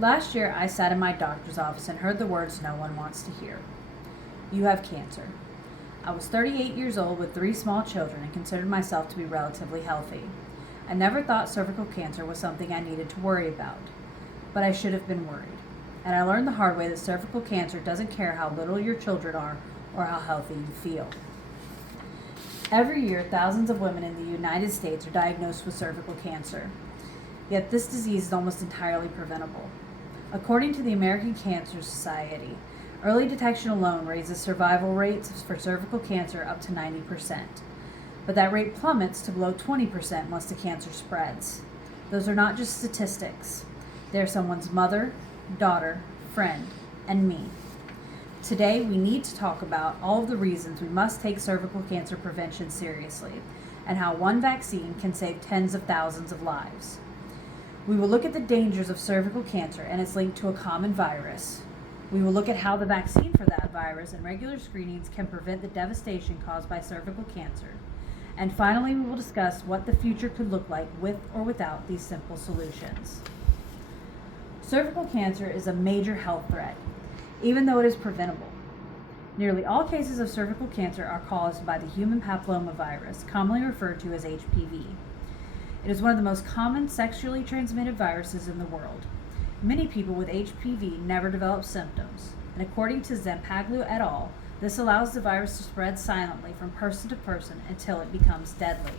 Last year, I sat in my doctor's office and heard the words no one wants to hear. You have cancer. I was 38 years old with 3 small children and considered myself to be relatively healthy. I never thought cervical cancer was something I needed to worry about, but I should have been worried. And I learned the hard way that cervical cancer doesn't care how little your children are or how healthy you feel. Every year, thousands of women in the United States are diagnosed with cervical cancer. Yet this disease is almost entirely preventable. According to the American Cancer Society, early detection alone raises survival rates for cervical cancer up to 90%. But that rate plummets to below 20% once the cancer spreads. Those are not just statistics. They are someone's mother, daughter, friend, and me. Today, we need to talk about all of the reasons we must take cervical cancer prevention seriously and how one vaccine can save tens of thousands of lives. We will look at the dangers of cervical cancer and its link to a common virus. We will look at how the vaccine for that virus and regular screenings can prevent the devastation caused by cervical cancer. And finally, we will discuss what the future could look like with or without these simple solutions. Cervical cancer is a major health threat, even though it is preventable. Nearly all cases of cervical cancer are caused by the human papillomavirus, commonly referred to as HPV. It is one of the most common sexually transmitted viruses in the world. Many people with HPV never develop symptoms, and according to Zampaglu et al., this allows the virus to spread silently from person to person until it becomes deadly.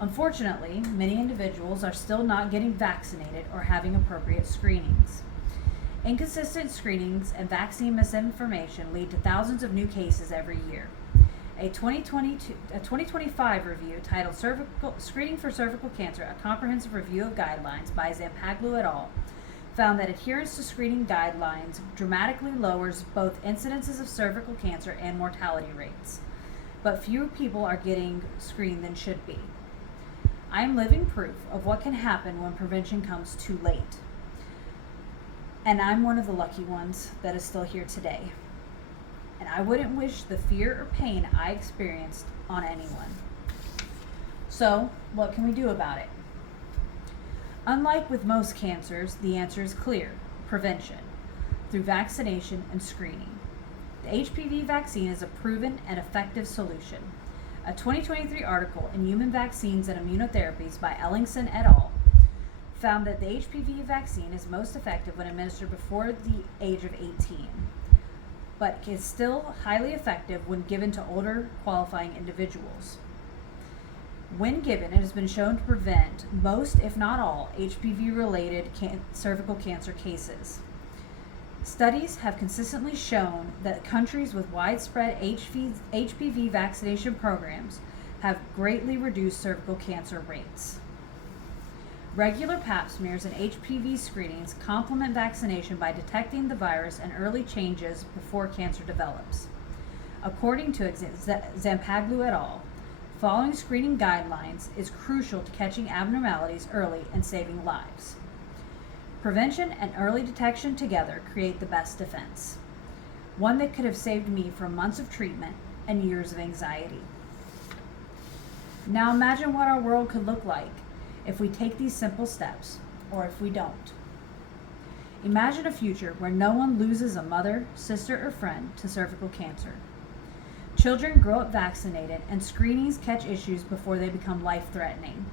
Unfortunately, many individuals are still not getting vaccinated or having appropriate screenings. Inconsistent screenings and vaccine misinformation lead to thousands of new cases every year. A 2025 review titled Screening for Cervical Cancer, a Comprehensive Review of Guidelines by Zampaglu et al. Found that adherence to screening guidelines dramatically lowers both incidences of cervical cancer and mortality rates. But fewer people are getting screened than should be. I am living proof of what can happen when prevention comes too late. And I'm one of the lucky ones that is still here today. And I wouldn't wish the fear or pain I experienced on anyone. So, what can we do about it? Unlike with most cancers, the answer is clear: prevention, through vaccination and screening. The HPV vaccine is a proven and effective solution. A 2023 article in Human Vaccines and Immunotherapies by Ellingson et al. Found that the HPV vaccine is most effective when administered before the age of 18, but is still highly effective when given to older qualifying individuals. When given, it has been shown to prevent most, if not all, HPV-related cervical cancer cases. Studies have consistently shown that countries with widespread HPV vaccination programs have greatly reduced cervical cancer rates. Regular pap smears and HPV screenings complement vaccination by detecting the virus and early changes before cancer develops. According to Zampaglu et al., following screening guidelines is crucial to catching abnormalities early and saving lives. Prevention and early detection together create the best defense, one that could have saved me from months of treatment and years of anxiety. Now imagine what our world could look like if we take these simple steps, or if we don't. Imagine a future where no one loses a mother, sister, or friend to cervical cancer. Children grow up vaccinated, and screenings catch issues before they become life-threatening.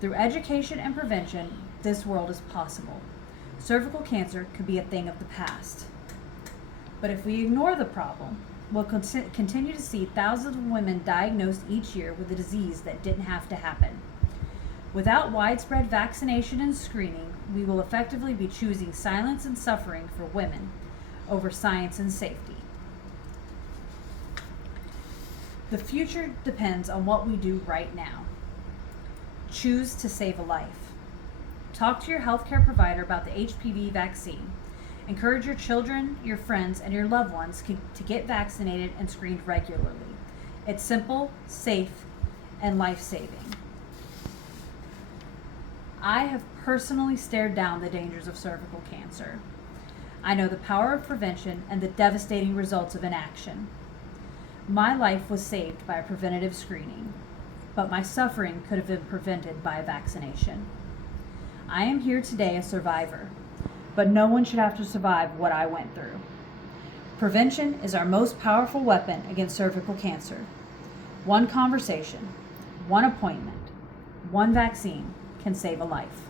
Through education and prevention, this world is possible. Cervical cancer could be a thing of the past. But if we ignore the problem, we'll continue to see thousands of women diagnosed each year with a disease that didn't have to happen. Without widespread vaccination and screening, we will effectively be choosing silence and suffering for women over science and safety. The future depends on what we do right now. Choose to save a life. Talk to your healthcare provider about the HPV vaccine. Encourage your children, your friends, and your loved ones to get vaccinated and screened regularly. It's simple, safe, and life-saving. I have personally stared down the dangers of cervical cancer. I know the power of prevention and the devastating results of inaction. My life was saved by a preventative screening, but my suffering could have been prevented by a vaccination. I am here today a survivor, but no one should have to survive what I went through. Prevention is our most powerful weapon against cervical cancer. One conversation, one appointment, one vaccine can save a life.